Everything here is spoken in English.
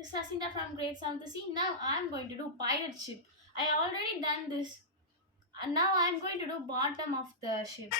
this is Asinta from grade 7th. See, now I'm going to do pirate ship. I already done this. And now I'm going to do bottom of the ship.